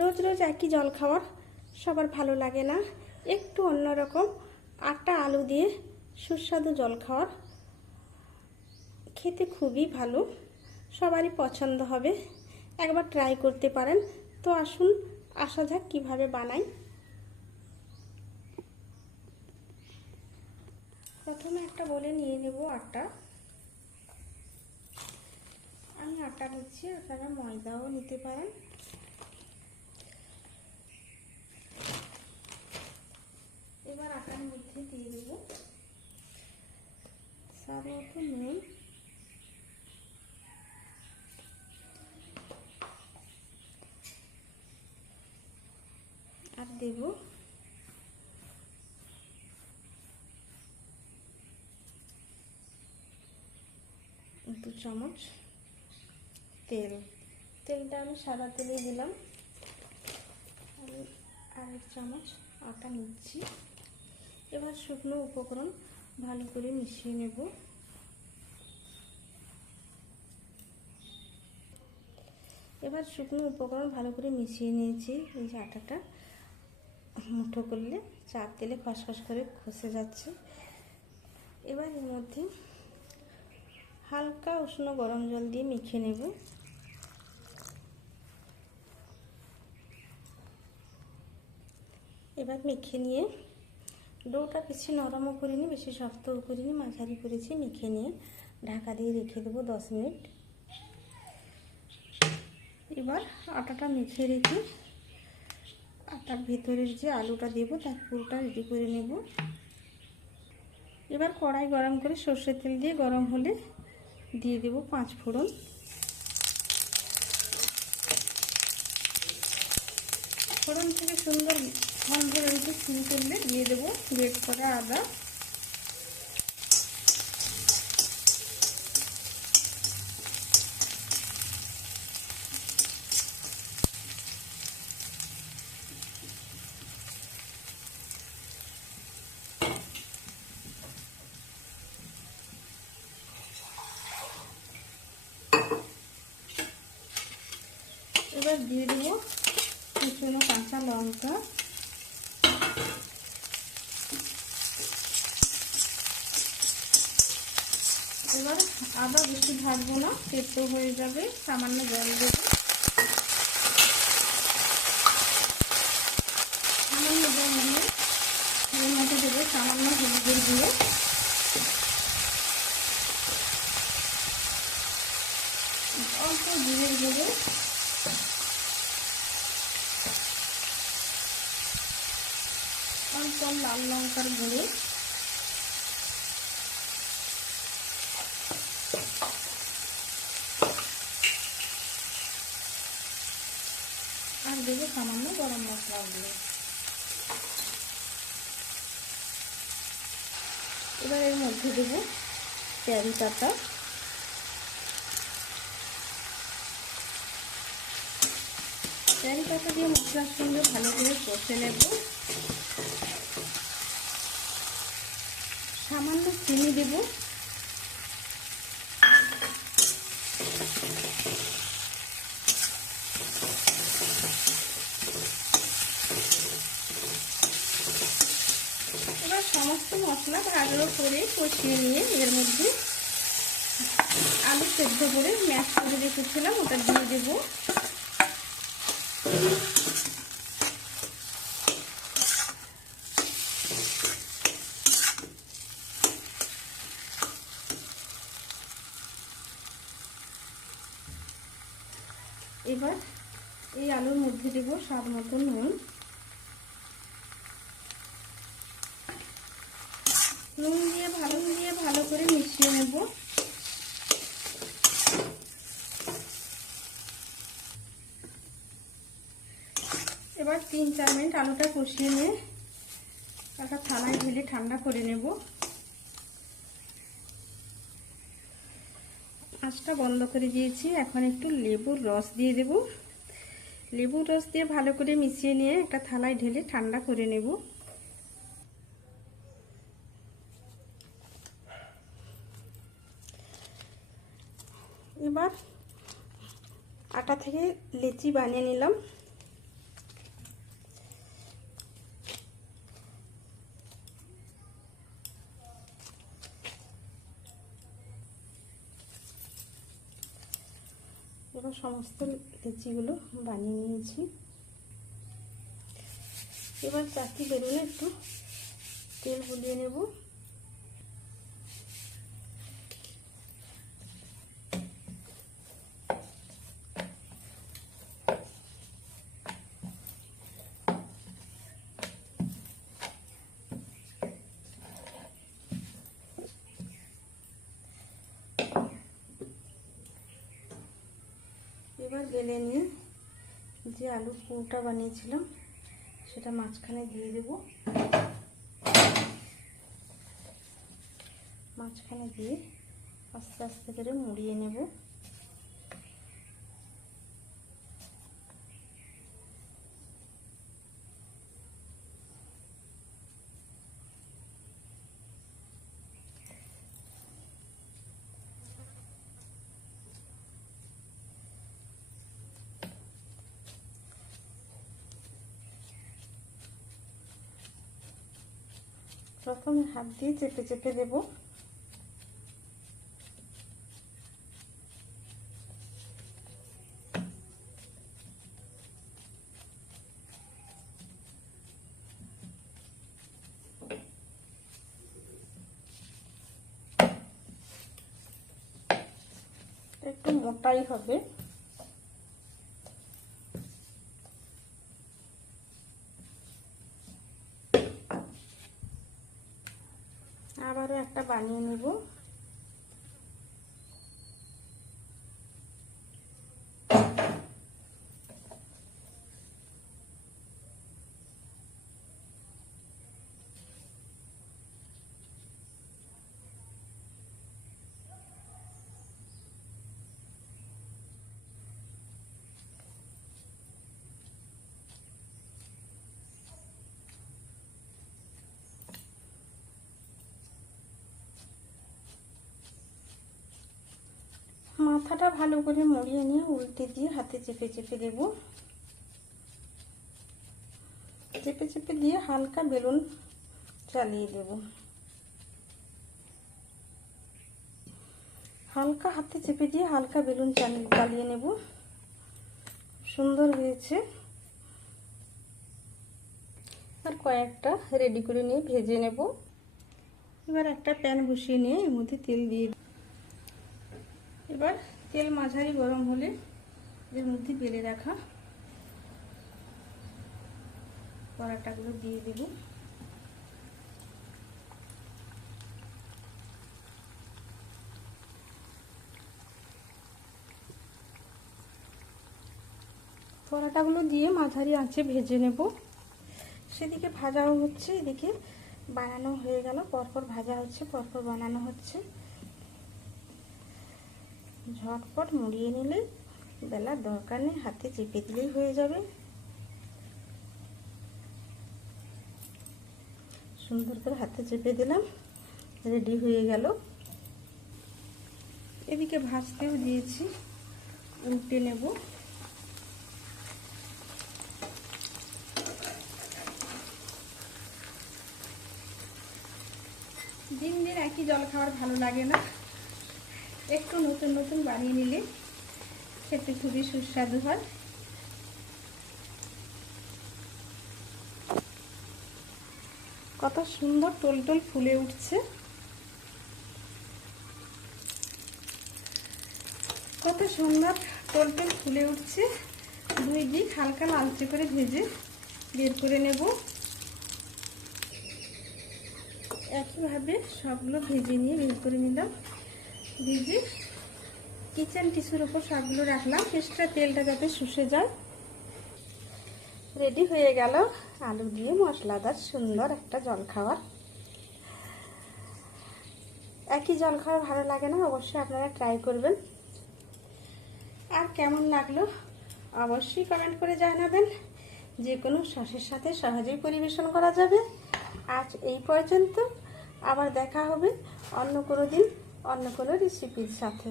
রোজ রোজ একই জল খাওয়ার সবার ভালো লাগে না। একটু অন্যরকম আটা, আলু দিয়ে সুস্বাদু জল খাওয়ার খেতে খুবই ভালো, সবারই পছন্দ হবে। একবার ট্রাই করতে পারেন। তো আসুন, আসা যাক কীভাবে বানাই। প্রথমে একটা বলে নিয়ে নেব আটা। আমি আটা নিচ্ছি, আপনারা ময়দাও নিতে পারেন এবার আটার মধ্যে দিয়ে দেবো। স্বাদ নুন আর দেব। দু চামচ তেল। তেলটা আমি সাদা তেলে দিলাম। আমি আরেক চামচ আটা নিচ্ছি। এবার শুকনো উপকরণ ভালো করে মিশিয়ে নেব। এবার শুকনো উপকরণ ভালো করে মিশিয়ে নিয়েছি। এই যে আটাটা মুঠো করলে চাপ দিলে খসখস করে খসে যাচ্ছে। এবার এর মধ্যে হালকা উষ্ণ গরম জল দিয়ে মেখে নেব। এবার মেখে নিয়ে ডোটা বেশি নরমও করিনি, বেশি শক্তও করিনি, মাঝারি করেছি মেখে নিয়ে। ঢাকা দিয়ে রেখে দেবো দশ মিনিট। এবার আটাটা মেখে রেখে আটার ভেতরের যে আলুটা দেবো, তার পুরোটা রেডি করে নেব। এবার কড়াই গরম করে সর্ষের তেল দিয়ে গরম হলে দিয়ে দেব পাঁচ ফোড়ন। ফোড়ন থেকে সুন্দর গন্ধ রয়েছে শুরু করলে দিয়ে দেবো গ্রেট করা আদা। এবার দিয়ে দেবো কুচনো কাঁচা লঙ্কা। এবার আদা বেশি ভাজবো না তেতো হয়ে যাবে, সামান্য জল দেবো। সামান্য জল দিয়ে এর মধ্যে দেবো সামান্য হলুদের গুঁড়ো। অল্প জিরের গুঁড়ো। অল্প লাল লঙ্কার গুঁড়ো আর দেবো সামান্য এবার এর মধ্যে দেবো পেঁয়াজি পাতা পেঁয়াজি পাতা দিয়ে মশলার সঙ্গে ভালো করে কষে নেব। সামান্য চিনি দেব এবার সমস্ত মশলা ভালো করে কষিয়ে নিয়ে এর মধ্যে আলু সেদ্ধ করে ম্যাশ করে রেখেছিলাম, ওটা দিয়ে দেবো। এবার এই আলুর মধ্যে দেবো স্বাদ মতো নুন। নুন দিয়ে ভালো দিয়ে ভালো করে মিশিয়ে নেব। এবার তিন চার মিনিট আলুটা কষিয়ে নিয়ে একটা থালায় ঢেলে ঠান্ডা করে নেব। আঁচটা বন্ধ করে দিয়েছি, এখন একটু লেবুর রস দিয়ে দেব। লেবুর রস দিয়ে ভালো করে মিশিয়ে নিয়ে একটা থালায় ঢেলে ঠান্ডা করে নেব। এবার আটা থেকে লিচি বানিয়ে নিলাম। এবার সমস্ত লিচিগুলো বানিয়ে নিয়েছি। এবার চাকি বেরোলে একটু তেল গুলিয়ে নেব। এবার বেলে নিয়ে যে আলু পুরোটা বানিয়েছিলাম, সেটা মাঝখানে দিয়ে দেব। মাঝখানে দিয়ে আস্তে আস্তে করে মুড়িয়ে নেব। প্রথমে হাত দিয়ে চেপে চেপে দেব। একটু মোটাই হবে। আবারও একটা বানিয়ে নেব। মাথাটা ভালো করে মরিয়ে নিয়ে উল্টে দিয়ে হাতে চেপে চেপে দেব। চেপে চেপে দিয়ে হালকা বেলুন চালিয়ে দেব। হালকা হাতে চেপে দিয়ে হালকা বেলুন চালিয়ে নেব। সুন্দর হয়েছে। আর কয়েকটা রেডি করে নিয়ে ভেজে নেব। এবার একটা প্যান বসিয়ে নিয়ে এর মধ্যে তেল দিয়ে এবার তেল মাঝারি গরম হলে এর মধ্যে বেলে রাখা পরাটাগুলো দিয়ে দেব। পরাটাগুলো দিয়ে মাঝারি আঁচে ভেজে নেব। সেদিকে ভাজাও হচ্ছে, এদিকে বানানো হয়ে গেল, পরপর ভাজা হচ্ছে, পরপর বানানো হচ্ছে। ঝটপট মুড়িয়ে নিলে বেলার দরকার নেই, হাতে চেপে দিলেই হয়ে যাবে। সুন্দর করে হাতে চেপে দিলাম, রেডি হয়ে গেল। এদিকে ভাজতেও দিয়েছি, উল্টে নেব। দিন দিন একই জল খাওয়ার ভালো লাগে না। একটু নতুন নতুন বানিয়ে নিলে খেতে খুবই সুস্বাদু হয়। কত সুন্দর টোল টোল ফুলে উঠছে। কত সুন্দর টোল টোল ফুলে উঠছে। দুই দিক হালকা লালচে করে ভেজে বের করে নেব। একইভাবে সবগুলো ভেজে নিয়ে বের করে নিলাম। ভেজে কিচেন টিস্যুর ওপর সবগুলো রাখলাম। এক্সট্রা তেলটা যাতে শুষে যায়। রেডি হয়ে গেল আলু দিয়ে মশলাদার সুন্দর একটা জল খাবার একই জল খাওয়া ভালো লাগে না, অবশ্যই আপনারা ট্রাই করবেন। আর কেমন লাগল অবশ্যই কমেন্ট করে জানাবেন। যে কোনো সসের সাথে সহজেই পরিবেশন করা যাবে। আজ এই পর্যন্ত, আবার দেখা হবে অন্য কোনো দিন। অন্য কোনো রেসিপির সাথে।